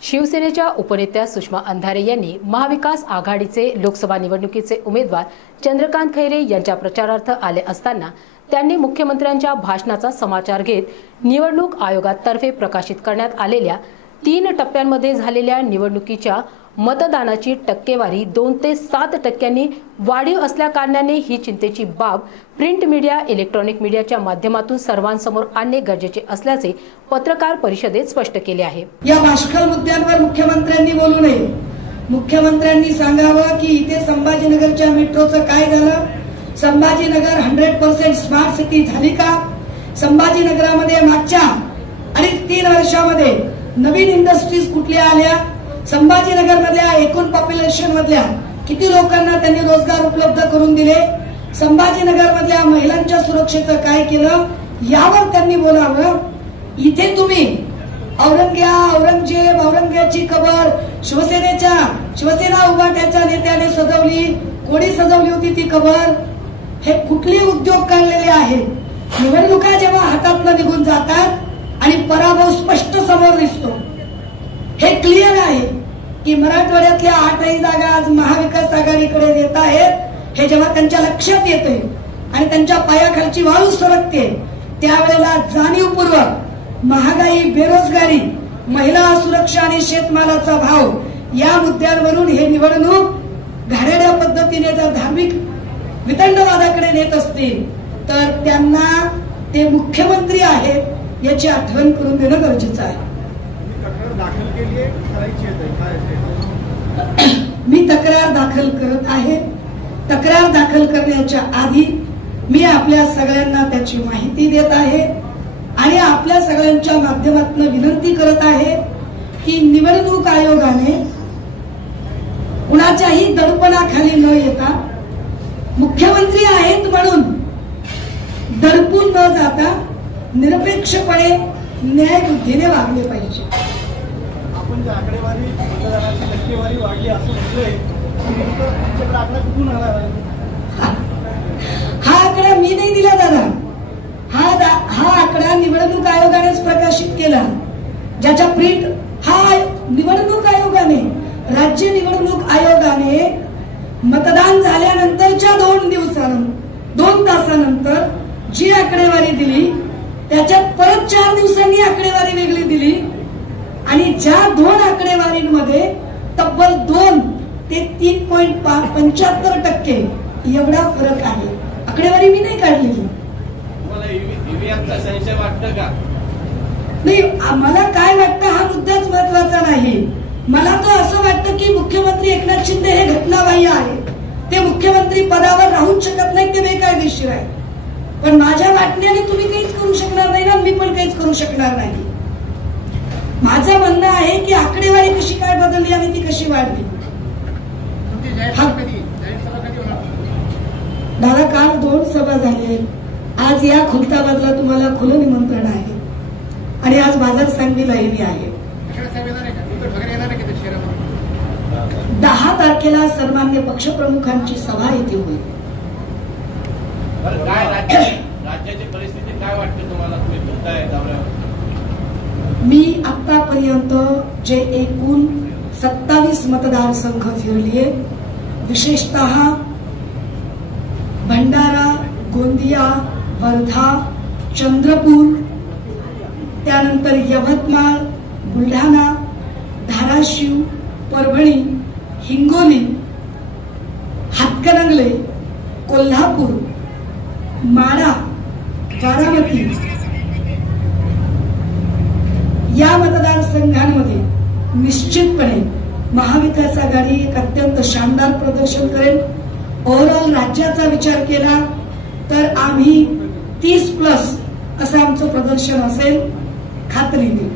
शिवसेनेच्या उपनेत्या सुषमा अंधारे यांनी महाविकास आघाडीचे लोकसभा निवडणुकीचे उमेदवार चंद्रकांत खैरे यांच्या प्रचारार्थ आले असताना त्यांनी मुख्यमंत्र्यांच्या भाषणाचा समाचार घेत निवडणूक आयोगातर्फे प्रकाशित करण्यात आलेल्या तीन टप्प्यांमध्ये झालेल्या निवडणुकीच्या मतदानाची टक्केवारी दोन ते सात टक्क्यांनी वाढीव असल्याकारणाने ही चिंतेची बाब प्रिंट मीडिया इलेक्ट्रॉनिक मीडियाच्या माध्यमातून सर्वांसमोर आणणे गरजेचे असल्याचे पत्रकार परिषदेत स्पष्ट केले आहे. या भाषकल मुद्द्यांवर मुख्यमंत्र्यांनी बोलू नये. मुख्यमंत्र्यांनी सांगावं की इथे संभाजीनगरच्या मेट्रोचं काय झालं? Sambhajinagar hundred percent smart city झाली का? संभाजीनगरामध्ये मागच्या अडीच तीन वर्षामध्ये नवीन इंडस्ट्रीज कुठल्या आल्या? संभाजीनगर मधल्या एकूण पॉप्युलेशन मधल्या किती लोकांना त्यांनी रोजगार उपलब्ध करून दिले? संभाजीनगर मधल्या महिलांच्या सुरक्षेचं काय केलं? यावर त्यांनी बोलावं. इथे तुम्ही औरंग्या औरंगजेब औरंग्याची कबर शिवसेनेच्या शिवसेना उभाट्याच्या नेत्याने सजवली. कोणी सजवली होती ती कबर? हे कुठले उद्योग काढलेले आहेत? निवडणुका जेव्हा हातातनं निघून जातात आणि पराभव स्पष्ट समोर दिसतो. हे क्लिअर आहे की मराठवाड्यातल्या आठही जागा आज महाविकास आघाडीकडे देत आहेत. हे जेव्हा त्यांच्या लक्षात येते आणि त्यांच्या पायाखालची वाळू सरकते त्यावेळेला जाणीवपूर्वक महागाई बेरोजगारी महिला सुरक्षा आणि शेतमालाचा भाव या मुद्द्यांवरून हे निवडणूक घाणेरड्या पद्धतीने जर धार्मिक वितंडवादाकडे नेत असतील तर त्यांना ते मुख्यमंत्री आहेत. याची आठवण करून देणं गरजेचं आहे? मी तक्रार दाखल करत आहे तक्रार दाखल करण्याच्या आधी मी आपल्या सगळ्यांना त्याची माहिती देत आहे आणि आपल्या सगळ्यांच्या माध्यमातून विनंती करत आहे की निवडणूक आयोगाने कुणाच्याही दडपणाखाली न येता मुख्यमंत्री आहेत म्हणून दडपून न जाता निरपेक्षपणे न्यायबुद्धीने वागले पाहिजे. आपण जी आकडेवारी मतदाराची टक्केवारी वाढली असं तुमच्याकडे आकडा कुठून आला हा आकडा मी नाही दिला दादा. हा दा- हा आकडा निवडणूक आयोगानेच प्रकाशित केला. ज्याच्या प्रिंट हा निवडणूक आयोगाने राज्य निवडणूक आयोगाने मतदान झाल्यानंतरच्या दोन दिवसानंतर दोन तासानंतर जी आकडेवारी दिली त्याच्यात परत चार दिवसांनी आकडेवारी वेगळी दिली. आणि ज्या दोन आकडेवारीमध्ये तब्बल दोन ते तीन पॉईंट पंच्याहत्तर टक्के एवढा फरक आहे. आकडेवारी मी नाही काढलेली. तुम्हाला ईव्हीएमचा संशय वाटतं का? नाही आम्हाला काय वाटतं हा मुद्दाच महत्त्वाचा नाही. मला तर असं वाटतं की मुख्यमंत्री एकनाथ शिंदे हे घटनाबाह्य आहे ते मुख्यमंत्री पदावर राहूच शकत नाही ते बेकायदेशीर आहे पण माझ्या वाटण्याने तुम्ही काहीच करू शकणार नाही ना मी पण काहीच करू शकणार नाही. माझं म्हणणं आहे की आकडेवारी कशी काय बदलली आणि ती कशी वाढली? दादा काल दोन सभा झाले. आज या खुलताबादला तुम्हाला खुलं निमंत्रण आहे. आणि आज बाजार सांगलीलाही मी आहे. दहा तारखेला सर्वमान्य पक्षप्रमुखांची सभा येथे होईल बरं काय राज्याची राज्याची परिस्थिती काय वाटतं तुम्हाला? तुम्ही फिरताय दौऱ्यावर मी आतापर्यंत जे एकूण सत्तावीस मतदारसंघ फिरलीये विशेषत भंडारा गोंदिया वर्धा चंद्रपूर त्यानंतर यवतमाळ बुलढाणा धाराशिव परभणी हिंगोली हातकणंगले कोल्हापूर माडा बारामती या मतदारसंघांमध्ये निश्चितपणे महाविकास आघाडी एक अत्यंत शानदार प्रदर्शन करेल. ओव्हरऑल राज्याचा विचार केला तर आम्ही तीस प्लस असं आमचं प्रदर्शन असेल खात्रीने.